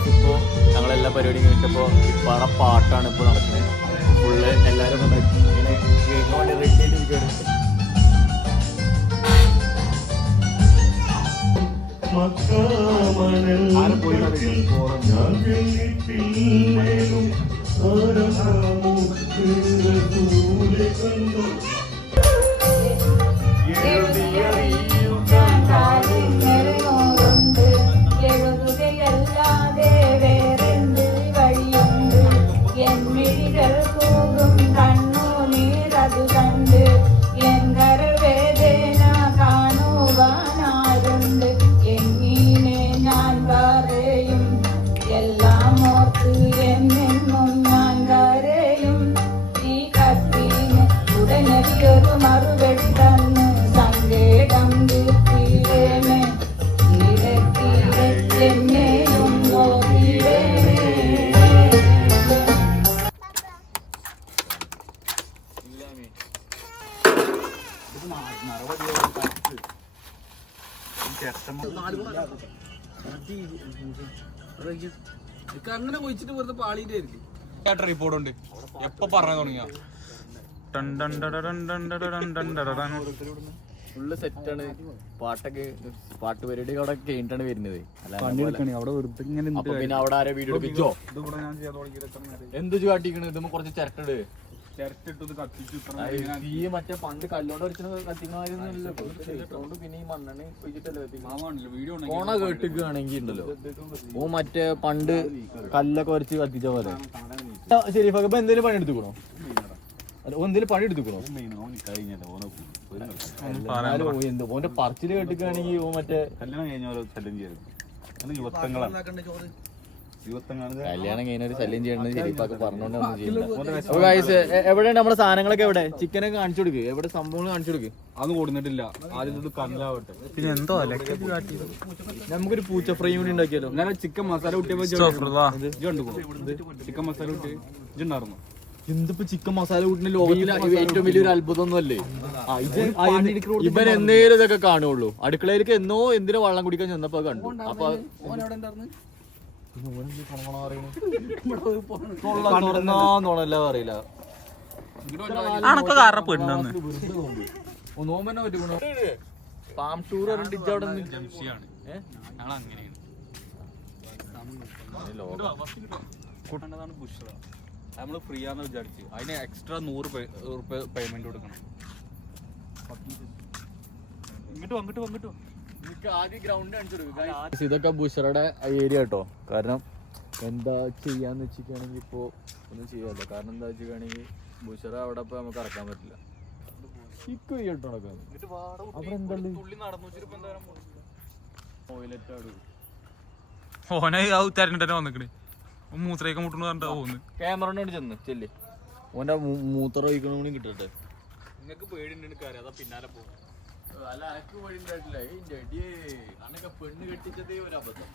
Guys ഇപ്പോൾ ഞങ്ങളെല്ലാ പരിപാടിയും കഴിഞ്ഞപ്പോൾ ഇപ്പാടെ പാട്ടാണ് ഇപ്പോൾ നടക്കുന്നത് ഫുള്ള് എല്ലാവരും ഇങ്ങനെ കേൾക്കാൻ വേണ്ടി റെഡി ആയിട്ടിരിക്കുകയാണ് കാര്യങ്ങളുണ്ട് അങ്ങനെ വെറുതെ റിപ്പോർട്ട് ഉണ്ട്. എപ്പോ പറഞ്ഞു തുടങ്ങിയ? ഫുള്ള് സെറ്റാണ്. പാട്ടൊക്കെ പാട്ട് പരിപാടി അവിടെ കഴിഞ്ഞിട്ടാണ് വരുന്നത്. അല്ല പിന്നെ അവിടെ ആരെ വീഡിയോ എടുപ്പിച്ചോ? എന്ത് കാട്ടിക്കണ് ഇതുമ്പോ കുറച്ച് ചിരട്ടിട് ചിരട്ടിട്ടത് കത്തിച്ചു ഈ മറ്റേ പണ്ട് കല്ലോണ്ട് പിന്നെ ഈ മണ്ണെണ്ണ ഒഴിച്ചിട്ടല്ലേ വീഡിയോ കോണ കേട്ടിക്കുകയാണെങ്കിൽ ഉണ്ടല്ലോ. ഓ മറ്റേ പണ്ട് കല്ലൊക്കെ വരച്ച് കത്തിച്ച പോലെ. ശരി ഇപ്പൊ എന്തേലും പണി എടുത്തുക്കണോ? എന്തേലും പണി എടുത്തുക്കണോ? എന്ത് ഓന്റെ പറച്ചിൽ കേട്ടിക്കുകയാണെങ്കിൽ ഓ മറ്റേ കല്യാണം കഴിഞ്ഞ യുവത്വങ്ങളാണ്. കല്യാണം കഴിഞ്ഞ ഒരു ശല്യം ചെയ്യണമെന്ന് ശരിപ്പൊക്കെ പറഞ്ഞോണ്ട് ഒന്നും ചെയ്യില്ല അപ്പൊ ഗൈസ് എവിടെയാണ് നമ്മുടെ സാധനങ്ങളൊക്കെ എവിടെ? ചിക്കനൊക്കെ കാണിച്ചു കൊടുക്ക്. എവിടെ സംഭവങ്ങൾ കാണിച്ചു കൊടുക്ക്? അത് കൊടുത്തിട്ടില്ല ആദ്യം ഇത് കല്ലാവട്ടെ പിന്നെ എന്തോ നമുക്കൊരു പൂച്ച ഫ്രൈ കൂടി ഉണ്ടാക്കിയാലോ? ഞാൻ ചിക്കൻ മസാല കുട്ടിയെ ചിക്കൻ മസാല കുട്ടി ഇജുണ്ടായിരുന്നു എന്തിപ്പോ ചിക്കൻ മസാല കൂട്ടിന്റെ ലോകത്തിലെ ഏറ്റവും വലിയൊരു അത്ഭുതം ഒന്നുമല്ലേ ആ, ഇത് ഇവൻ എന്തേലും ഇതൊക്കെ കാണുള്ളൂ. അടുക്കളയിലേക്ക് എന്നോ എന്തിനോ വെള്ളം കുടിക്കാൻ ചെന്നപ്പോ അത് കണ്ടു അപ്പൊ തുറന്നാന്നോണല്ല അറിയില്ല അണക്ക കാരണം പാം അവിടെ നമ്മൾ ഫ്രീ ആണെന്ന് വിചാരിച്ചു അതിന് എക്സ്ട്രാ നൂറ് പേയ്മെന്റ് കൊടുക്കണം ഇങ്ങോട്ട് ഇങ്ങോട്ട് വാ. ഇതൊക്കെ ബുഷറുടെ ഏരിയ കേട്ടോ. കാരണം എന്താ ചെയ്യാന്ന് വെച്ചിട്ടാണെങ്കി ഇപ്പോ ഒന്നും ചെയ്യാല്ലോ കാരണം എന്താ വെച്ചിട്ടാണെങ്കി ബുഷറ അവിടെ ഇപ്പൊ നമുക്ക് ഇറക്കാൻ പറ്റില്ല. ഇക്ക് കേട്ടോ അവിടെ എന്താ ഓനെ തെരഞ്ഞിട്ട് വന്നിക്കണ്. മൂത്രയൊക്കെ മുട്ടുന്നു പറഞ്ഞിട്ടാ ക്യാമറ ക്യാമറനോട് ചെന്ന് ചെല്ലേ. ഓന്റെ മൂത്രം ഒഴിക്കണ കൂടി കിട്ടട്ടെ. നിങ്ങൾക്ക് പേടി കാര്യം. അതാ പിന്നാലെ പോകും. അല്ല അനക്ക് വഴി ഉണ്ടായിട്ടില്ല അനക്കെ പെണ്ണ് കെട്ടിച്ചതേ ഒരു അബദ്ധം.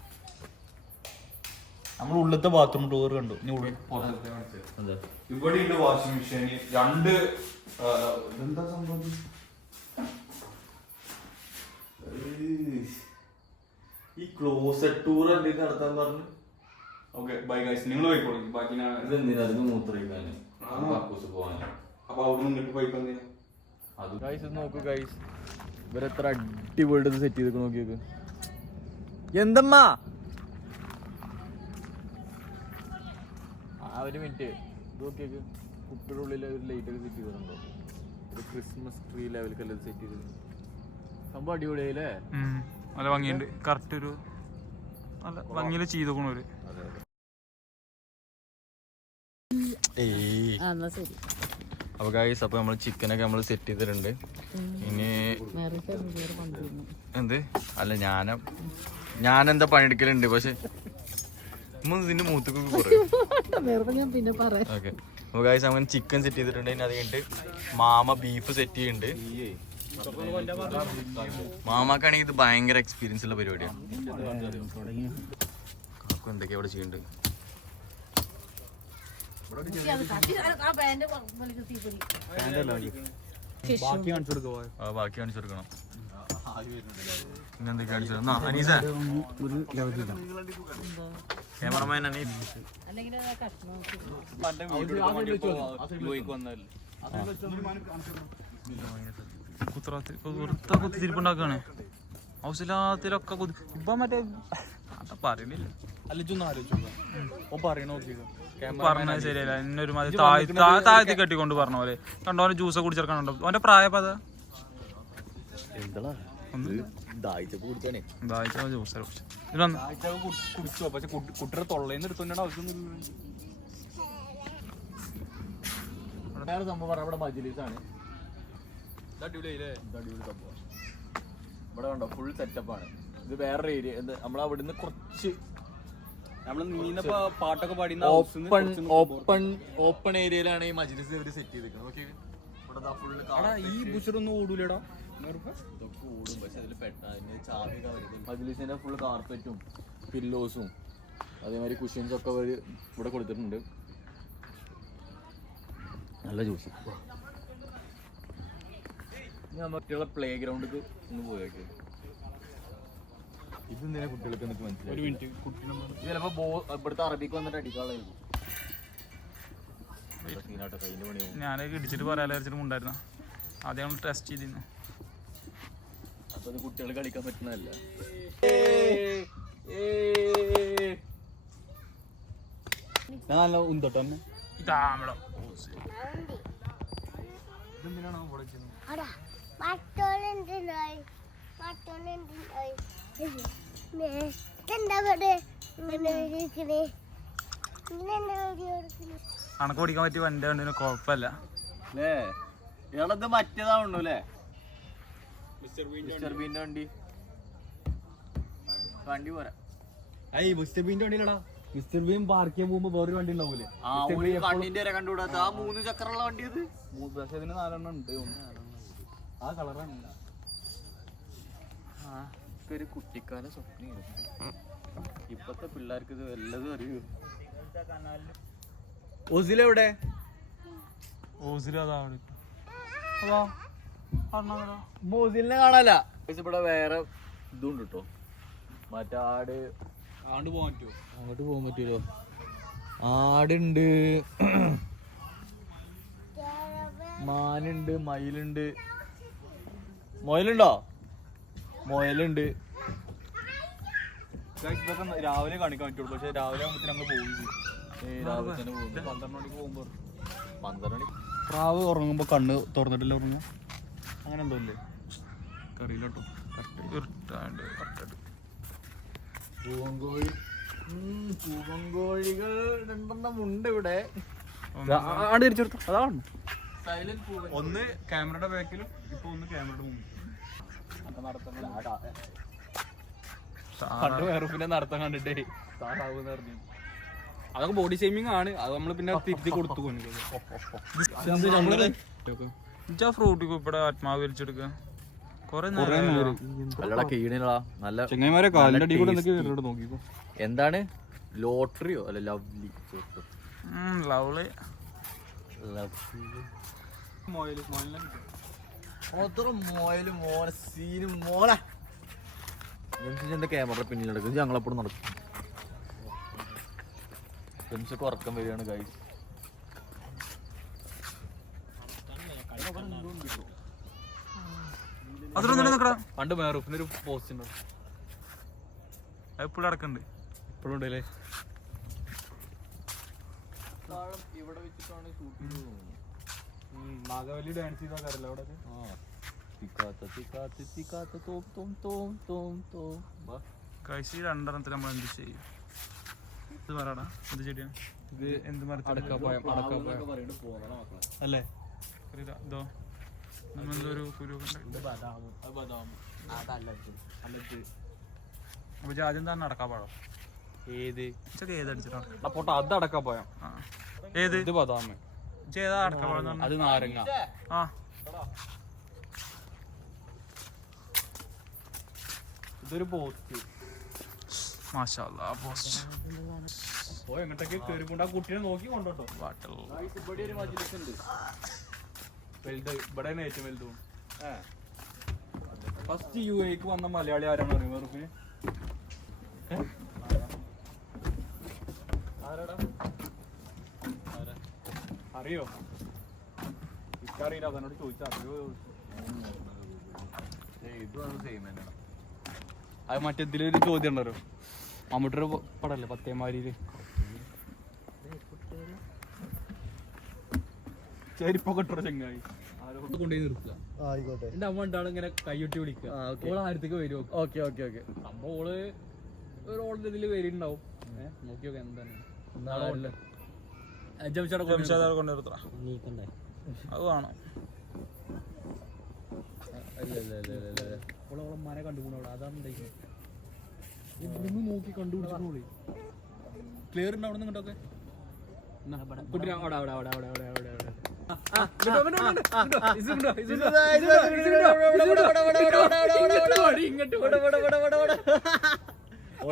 നമ്മൾ ഉള്ളത്തെ ബാത്റൂം ഡോർ കണ്ടു. ഇനി ഉള്ളിൽ ഇവിടെ ഉണ്ട് വാഷിംഗ് മെഷീൻ രണ്ട് ഇതെന്താ എന്താ സംഭവം ഈ ക്ലോസറ്റ് ടൂർ എന്തെങ്കിലും നടത്താൻ പറഞ്ഞു. ഓക്കെ ബൈ ഗൈസ് നിങ്ങൾ പോയിക്കോളൂ. ബാക്കി ഞാൻ ഇത് എന്തിനാ അതിന് മൂത്രയിക്കാന് കക്കൂസ് പോവാൻ അപ്പൊ അവിടെ നിന്ന് പോയിക്കൊന്നില്ല അത് ഗൈസ് നോക്കൂ ഗൈസ് ഇവരെത്ര അടിപൊളി സെറ്റ് ചെയ്ത് നോക്കിയത് എന്തമ്മാ? ആ ഒരു മിനിറ്റ് ഇത് നോക്കിയൊക്കെ കുട്ടിയുടെ ഉള്ളിൽ ഒരു ലൈറ്റ് ഒക്കെ സെറ്റ് ചെയ്തിട്ടുണ്ടോ. ഒരു ക്രിസ്മസ് ട്രീ ലെവലിലൊക്കെ സെറ്റ് ചെയ്തത് സംഭവം അടിപൊളിയായില്ലേ? നല്ല ഭംഗിയുണ്ട്. കറക്റ്റ് ഒരു നല്ല ഭംഗിയിൽ ചെയ്തു ശരി. അപ്പൊ ഗൈസ് അപ്പൊ നമ്മൾ ചിക്കനൊക്കെ നമ്മൾ സെറ്റ് ചെയ്തിട്ടുണ്ട്. ഇനി എന്ത്? അല്ല ഞാന ഞാനെന്താ പണിയെടുക്കലുണ്ട്? പക്ഷെ ഇതിന്റെ മൂത്തൊക്കെ കുറയും ഞാൻ അങ്ങനെ ചിക്കൻ സെറ്റ് ചെയ്തിട്ടുണ്ട്. ഇനി അത് കഴിഞ്ഞിട്ട് മാമ ബീഫ് സെറ്റ് ചെയ്യുന്നുണ്ട്. മാമാക്കാണെങ്കിൽ ഇത് ഭയങ്കര എക്സ്പീരിയൻസ് ഉള്ള പരിപാടിയാണ്. കാക്കു എന്തൊക്കെയാ ഇവിടെ ചെയ്യുന്നുണ്ട് ബാക്കി കാണിച്ചു ബാക്കി കാണിച്ചു കൊടുക്കണം. എന്നാ അനീസ. ക്യാമറമാൻ അനീസ്. കുത്തറത്ത് വെറുത്ത കുത്തിരിപ്പുണ്ടാക്കാണ് ഹൗസിലാത്തിലൊക്കെ കുത്തി ഇപ്പൊ മറ്റേ അതാ പറയുന്നില്ല ശരിയല്ല. എന്നൊരു മതി താഴത്തി കെട്ടിക്കൊണ്ട് പറഞ്ഞ പോലെ. കണ്ടോ അവന് ജ്യൂസ് കുടിച്ചെടുക്കാനുണ്ടോ? അവന്റെ പ്രായപത ജ്യൂസ് കുടിച്ചു. ഇതിലൊന്ന് കുടിച്ചോ. പക്ഷെ കുട്ടിയുടെ തൊള്ളേന്ന് എടുത്തോണ്ടാണ് വേറെ സംഭവം പറഞ്ഞ ഇവിടെ മജിലീസാണ് ഇവിടെ കണ്ടോ ഫുൾ സെറ്റപ്പാണ് ഇത് വേറൊരു ഏരിയ നമ്മൾ അവിടുന്ന് കുറച്ച് പാട്ടൊക്കെ ഓപ്പൺ ഓപ്പൺ ഓപ്പൺ ഏരിയയിലാണ് ഈ മജ്ലിസ് ഇവർ സെറ്റ് ചെയ്തിരിക്കുന്നത്. ഓക്കെ ഈ ബുഷറൊന്നും ഓടൂലടാ. ഇതൊക്കെ ഓടും പക്ഷെ അതിൽ പെട്ടെന്ന് ചാവിയൊക്കെ വരുന്നത്. മജ്ലിസിന്റെ ഫുൾ കാർപ്പറ്റും പില്ലോസും അതേമാതിരി കുഷ്യൻസ് ഒക്കെ അവർ ഇവിടെ കൊടുത്തിട്ടുണ്ട്. നല്ല ജ്യൂസ് ഞാൻ മറ്റുള്ള പ്ലേ ഗ്രൗണ്ടിൽ ഒന്ന് പോയേക്ക്. ഇത് എന്തിനാ കുട്ടികൾക്ക് എനിക്ക് മനസ്സിലായി ഒരു മിനിറ്റ്. കുട്ടി ഇത് ചിലപ്പോ ബോ ഇവിടുത്തെ അറബിക്ക് വന്നിട്ട് അടിക്കാളായിരുന്നു ഞാൻ ഇടിച്ചിട്ട് പറയാലും ഉണ്ടായിരുന്നു ആദ്യം നമ്മൾ ടെസ്റ്റ് ചെയ്തിരുന്നു. അപ്പൊ അത് കുട്ടികൾ കളിക്കാൻ പറ്റുന്നതല്ല. ഞാൻ നല്ല ഉന്തോട്ടോ അമ്മ. ഇതാ നമ്മളെ Ada, കണക്ക് ഓടിക്കാൻ പറ്റിയ വണ്ടി കണ്ടിന് കുഴപ്പമില്ല. അല്ലേ മറ്റേതാവുള്ളൂ അല്ലേ മിസ്റ്റർ ബീന്റെ വണ്ടി. വണ്ടി. പോരാ. മിസ്റ്റർ ബീന്റെ വണ്ടിയിലടാ. മിസ്റ്റർ ബീൻ പാർക്ക് ചെയ്യാൻ പോകുമ്പോ വേറൊരു വണ്ടി ഉണ്ടാവൂലേ? ആ ഒരു കണ്ണിന്റെ വരെ കണ്ടുകൂടാത്ത ആ മൂന്ന് ചക്രമുള്ള വണ്ടി അത് പക്ഷെ ഇതിന് നാലെണ്ണം ഉണ്ട്. ആ കളറാണ്. ഒരു കുട്ടിക്കാല സ്വപ്നമായിരുന്നു ഇപ്പത്തെ പിള്ളേർക്ക് ഇത് വല്ലതും അറിയൂ? ഒസിലെവിടെ ഓസിൽ അതാ അവിടെ. മോസിലിനെ കാണാല ഇവിടെ വേറെ ഇതുണ്ട് കേട്ടോ മറ്റേ ആട് ആണ്ട് പോകാൻ പറ്റുമോ അങ്ങോട്ട് പോകാൻ പറ്റുമല്ലോ ആടുണ്ട്. മാനുണ്ട് മയിലുണ്ട്. മൊയലുണ്ടോ? മൊയലുണ്ട്. ഇതൊക്കെ രാവിലെ കാണിക്കാൻ പറ്റുള്ളൂ. പക്ഷെ രാവിലെ ആകുമ്പോൾ നമ്മൾ പോകും ഏയ് രാവിലെ തന്നെ പോകുന്നു പന്ത്രണ്ട് മണിക്ക് പോകുമ്പോൾ പന്ത്രണ്ട് മണി പ്രാവ് ഉറങ്ങുമ്പോൾ കണ്ണ് തുറന്നിട്ടില്ല ഉറങ്ങും അങ്ങനെ എന്തോ ഇല്ലേ? അറിയില്ല കേട്ടോ ഇരുട്ടാണ്ട് കറക്റ്റായിട്ട് പൂവങ്കോഴി ഉം, പൂവങ്കോഴികൾ രണ്ടെണ്ണം ഉണ്ട് ഇവിടെ. ആണ്ട് തിരിച്ചെടുത്തു അതാണ് സൈലന്റ് പൂവൻ ഒന്ന് ക്യാമറയുടെ ബാക്കിലും ഇപ്പൊ ഒന്ന് ക്യാമറയുടെ മുമ്പിൽ പണ്ട് വേറെ നടത്തം കണ്ടിട്ടേ. താറാവെന്ന് പറഞ്ഞു. അതൊക്കെ ബോഡി ഷേമിങ് ആണ്. അത് നമ്മൾ പിന്നെ തിരുത്തി കൊടുത്തു ഫ്രൂട്ടി ഫ്രൂട്ട് ഇവിടെ ആത്മാവ് വലിച്ചെടുക്കുക എന്താണ്? ലോട്ടറിയോ? അല്ല ലവ്ലി ലവ്ലി. അത്ര മോയൽ മോനെ സീനും മോനെ. ജംഷിന്റെ ക്യാമറ പിന്നിലെടുക്കും ഞങ്ങളെപ്പോഴും നടക്കും. ജംഷൊക്കെ ഉറക്കം വരികയാണ് ഗൈസ് പണ്ട് മേറൂഫിന് ഒരു പോസ്റ്റ് ഉണ്ട് എപ്പോഴും അടക്കുന്നുണ്ട് ഇപ്പോഴും ഉണ്ടല്ലേ? ഇവിടെ വെച്ചിട്ടാണ് ഷൂട്ട് നാഗവല്ലി ഡാൻസ് ചെയ്താൽ കറില്ല അവിടെ. തിക്കാത്ത തിക്കാത്ത തിക്കാത്ത തോം തോം തോം തോം തോം. വാ. കഴിച്ച് രണ്ടെണ്ണത്തിൽ നമ്മൾ എന്ത് ചെയ്യും? ഇത് പറയടാ എന്ത് ചെടിയാണ് ഇത് എന്ത് അല്ലേ? ഇതോ? കുരു അപ്പൊ തന്നെ അടക്കാ പോയാ ഏത്? ഉച്ചയ്ക്ക് ഏത് അടിച്ചിട്ടാണ് അപ്പോട്ടെ അത് അടക്കാപ്പായം ഏത്? ഇത് ബദാമ്. ഇജ്ജ് ഏതാ അത് നാരങ്ങ. ആ. ഇതൊരു പോസ്റ്റ് മാഷാ അല്ലാ പോസ്റ്റ് ഓ എങ്ങോട്ടൊക്കെ കേറിക്കൊണ്ട് ആ കുട്ടീനെ നോക്കി കൊണ്ടോട്ടോ. വാട്ടൽ ഇവിടെ ഒരു മജിലിസ് ഉണ്ട്. വലുത് ഇവിടെ ഏറ്റവും വലുതും. ഫസ്റ്റ് യു എക്ക് വന്ന മലയാളി ആരാണ് അറിയുമോ വെറുപ്പിന്? ആരാടാ? അറിയോ? ഇക്കറിയില്ല അവനോട് ചോദിച്ചാ അറിയോ? അത് മറ്റേതിലൊരു ചോദ്യം ഉണ്ടല്ലോ. മമ്മൂട്ടിയുടെ പടല്ലേ പത്തേമാരിയിൽ? ചെരിപ്പൊക്കെ ഇട്ടോ ചങ്ങായി. കൊണ്ടുപോയി നിർത്തുക? ആയിക്കോട്ടെ. എന്റെ അമ്മ ഉണ്ടാവും ഇങ്ങനെ കൈയൊട്ടി വിളിക്കുക. ഓൾ ആരത്തേക്ക് വരും ഓക്കെ ഓക്കെ ഓക്കെ. സംഭവം ഓൾ ഒരു ഓളുടെ ഇതിൽ വരുന്നുണ്ടാവും ഏഹ് നോക്കി നോക്കാം എന്താണ് ജംഷാദ് കൊണ്ട് നിർത്തണം അത് അതാണ് നോക്കി കണ്ടുപിടിച്ചോളി ക്ലിയർ ഉണ്ട് അവിടെ നിന്ന് കണ്ടോക്കെ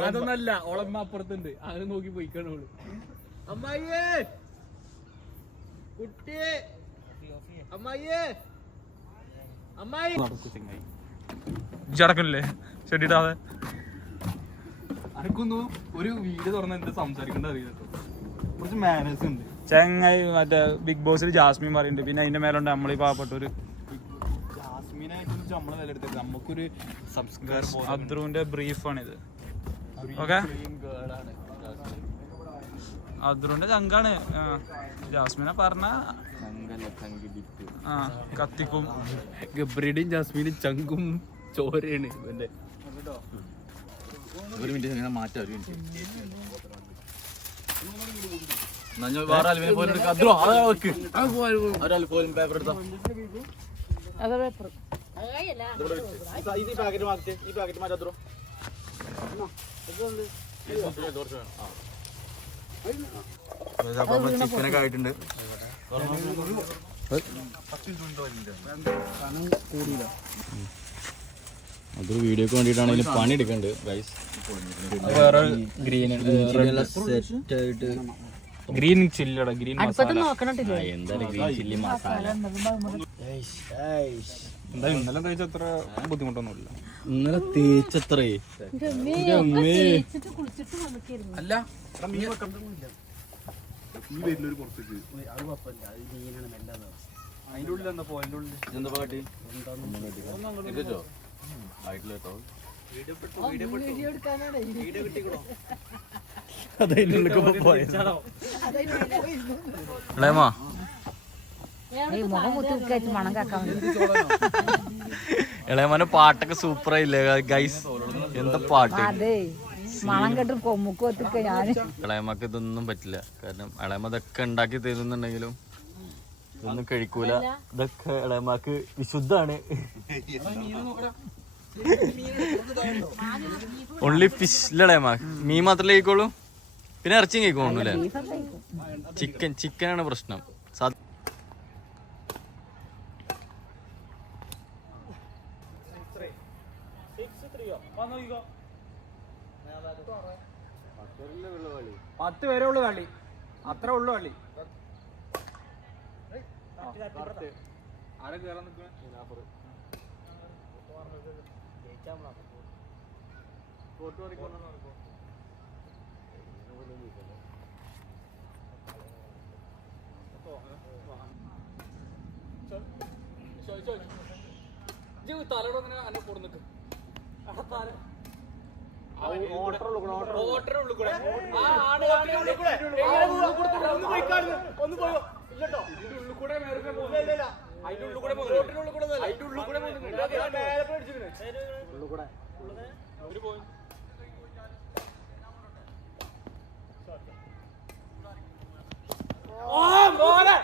അതൊന്നല്ല ഓളമ്മ അപ്പുറത്തുണ്ട് അത് നോക്കി പോയിക്കാണ് ഓൾ അമ്മായിയേ കുട്ടിയെ അമ്മായിയേ അമ്മായി. ചടക്കണില്ലേ ചെടിയിടാതെ. അനക്കൊന്നു ഒരു വീട് തുറന്ന് എന്താ സംസാരിക്കണ്ട അറിയില്ല കുറച്ച് മാനേഴ്സ് ഉണ്ട്. ചെങ്ങായി മറ്റേ ബിഗ് ബോസിൽ ജാസ്മിൻ പറയുന്നുണ്ട് പിന്നെ അതിന്റെ മേലുണ്ട് നമ്മളീ പാവപ്പെട്ട ഒരു ജാസ്മിനെ കുറിച്ച് നമ്മളെ വില എടുത്തത്. നമുക്കൊരു സംസ്കാരം അദ്രുവിന്റെ ബ്രീഫാണിത് ഓക്കെ അദ്രുവിന്റെ ചങ്കാണ്. ജാസ്മിനെ പറഞ്ഞ ആ കത്തിക്കും ഗബ്രിയുടെയും ജാസ്മിനും ചങ്കും ചോരയാണ് ഇവന്റെ. ഒരു മിനിറ്റ് ഇങ്ങനെ മാറ്റാം ഒരു മിനിറ്റ്. വേറെ അലുവിനെ പോലെ എടുക്കാം. അദ്രോ അത് വെക്ക് ഒരു അലുഫോലും പേപ്പർ എടുത്താ. അത് പേപ്പർ ഇത് ഈ പാക്കറ്റ് മാറ്റി ഈ പാക്കറ്റ് മാറ്റാ അദ്രോ ചിക്കനൊക്കെ ആയിട്ടുണ്ട്. അതൊരു വീഡിയോക്ക് വേണ്ടിയിട്ടാണെങ്കിലും പണി എടുക്കണ്ട് ഗൈസ് വേറെ ഗ്രീൻ സെറ്റ് ആയിട്ട് green ചില്ലട green masala green chilli masala എന്താ ഇന്നലെ കഴിച്ച അത്ര ബുദ്ധിമുട്ടൊന്നുമില്ല. ഇന്നലെ തേച്ചത്രേ. അല്ല ഉള്ളിൽ എന്താ പോയിന്റെ ഉള്ളിൽ. എന്താ പാട്ടി ആയിട്ടില്ല മണം കാക്കാൻ ഇളയമാന്റെ പാട്ടൊക്കെ സൂപ്പർ ആയില്ലേ? ഗൈസ് എന്താ പാട്ട്? മണം കെട്ട് ഇളയമ്മക്ക് ഇതൊന്നും പറ്റില്ല. കാരണം ഇളയമ്മ ഇതൊക്കെ ഉണ്ടാക്കി തരുന്നുണ്ടെങ്കിലും ഇതൊന്നും കഴിക്കൂല. ഇതൊക്കെ ഇളയമ്മക്ക് വിശുദ്ധാണ്. Only fish ഇളയമാ? മീൻ മാത്രമേ കഴിക്കോളൂ പിന്നെ ഇറച്ചിയും കഴിക്കോളൂല്ലേ ചിക്കൻ ചിക്കനാണ് പ്രശ്നം സാ- പത്ത് പേരേ ഉള്ളു കളി അത്ര ഉള്ളു കളി ആരെ കേറാൻ അങ്ങനെ അന്നെ കൊടുന്നിട്ട് ഓട്ടർ ഉള്ളു കൂടെ. ആ ആണ് ഉള്ളു കൂടെ ഒന്ന് പോയി കാണുന്നു ഒന്ന് പോയോ? ഇല്ലട്ടോ. ഇതിന്റെ ഉള്ളിൽ കൂടെ നേരെ പോകുന്നു. അതിന്റെ ഉള്ളിൽ കൂടെ പോകുന്നു. ഓട്ടറിന്റെ ഉള്ളിൽ കൂടെ അതിന്റെ ഉള്ളിൽ കൂടെ പോകുന്നു. നേരെ പേടിച്ചിരുന്നു ഉള്ളിൽ കൂടെ. ഒരു പോയി ആ മോനെ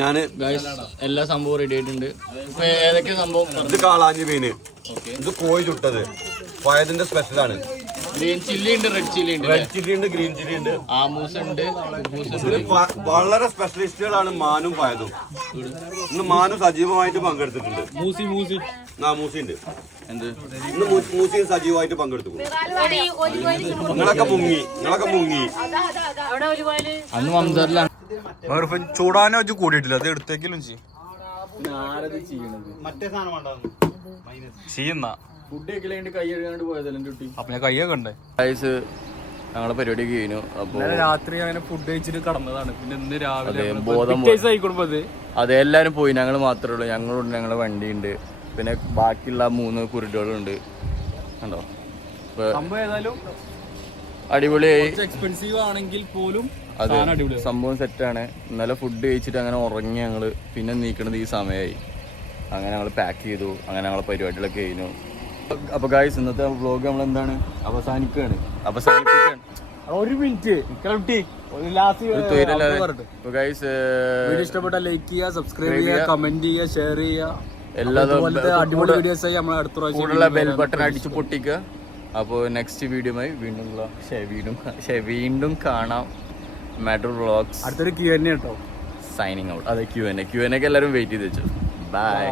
ഞാൻ എല്ലാ സംഭവവും റെഡി ആയിട്ടുണ്ട്. ഏതൊക്കെ സംഭവം? ഇത് കാളാഞ്ഞി മീന്. ഇത് കോഴി ചുട്ടത്. പഴയതിന്റെ സ്പെഷ്യലാണ് ഗ്രീൻ ചില്ലി ഉണ്ട് റെഡ് ചില്ലി ഉണ്ട് റെഡ് ചില്ലി ഉണ്ട് ഗ്രീൻ ചില്ലി ഉണ്ട്. ആമൂസ് ഉണ്ട് വളരെ സ്പെഷ്യലിസ്റ്റുകളാണ് മാനും പായതും ഇന്ന് മാനും സജീവമായിട്ട് പങ്കെടുത്തിട്ടുണ്ട്. മൂസി മൂസി. ആ മൂസി ഉണ്ട്. എന്ത്? ഇന്ന് സജീവമായിട്ട് പങ്കെടുത്തു. നിങ്ങളൊക്കെ മുങ്ങി. നിങ്ങളൊക്കെ മുങ്ങി. അന്ന് മംസാറിലാണ്. ചൂടാനോ വെച്ച് കൂടിയിട്ടില്ല. അത് എടുത്തേക്കിലും ചെയ്യും. ആരത് ചെയ്യണത്. മറ്റേ സാധനം ചെയ്യുന്ന. അപ്പൊ ഞാൻ കണ്ടേ. ഉണ്ട് ഗൈസ് ഞങ്ങളെ പരിപാടി കഴിഞ്ഞു. അപ്പൊ രാത്രി അങ്ങനെ ഫുഡ് കഴിച്ചിട്ട് കടന്നതാണ്. പിന്നെ ഇന്ന് രാവിലെ അതെ ബോധം അതെ. എല്ലാരും പോയി. ഞങ്ങൾ മാത്രമേ ഉള്ളൂ. ഞങ്ങളുണ്ട് ഞങ്ങളെ വണ്ടി ഉണ്ട് പിന്നെ ബാക്കിയുള്ള മൂന്ന് കുരുടുകളുണ്ട്. കണ്ടോ? അടിപൊളിയായി. എക്സ്പെൻസീവ് ആണെങ്കിൽ പോലും അതെ സംഭവം സെറ്റാണ് ഇന്നലെ ഫുഡ് കഴിച്ചിട്ട് അങ്ങനെ ഉറങ്ങി ഞങ്ങൾ പിന്നെ നീക്കണത് ഈ സമയമായി അങ്ങനെ ഞങ്ങൾ പാക്ക് ചെയ്തു. അങ്ങനെ ഞങ്ങളെ പരിപാടികളൊക്കെ കഴിഞ്ഞു. അപ്പൊ ഗായ്സ് ഇന്നത്തെ വ്ലോഗ് നമ്മൾ എന്താണ്? അവസാനിക്കുകയാണ്. അവസാനിപ്പിക്കുകയാണ്. ഒരു മിനിറ്റ് ലാസ്റ്റ് വീഡിയോ ഇഷ്ടപ്പെട്ട ലൈക്ക് ചെയ്യുക സബ്സ്ക്രൈബ് ചെയ്യുക. കമന്റ് ചെയ്യുക ഷെയർ ചെയ്യുക. എല്ലാ അടിപൊളി വീഡിയോസ് ആയി നമ്മൾ അടുത്ത പ്രാവശ്യം ബെൽ ബട്ടൺ അടിച്ച് പൊട്ടിക്കുക. അപ്പോൾ നെക്സ്റ്റ് വീഡിയോയുമായി വീണ്ടും വീണ്ടും വീണ്ടും കാണാം. മാറ്റർ വ്ളോഗ്സ് അടുത്തൊരു ക്യൂ എ കേട്ടോ സൈനിങ് ഔട്ട് അതെ Q N A Q N A എല്ലാവരും വെയിറ്റ് ചെയ്ത് വെച്ചു. ബൈ.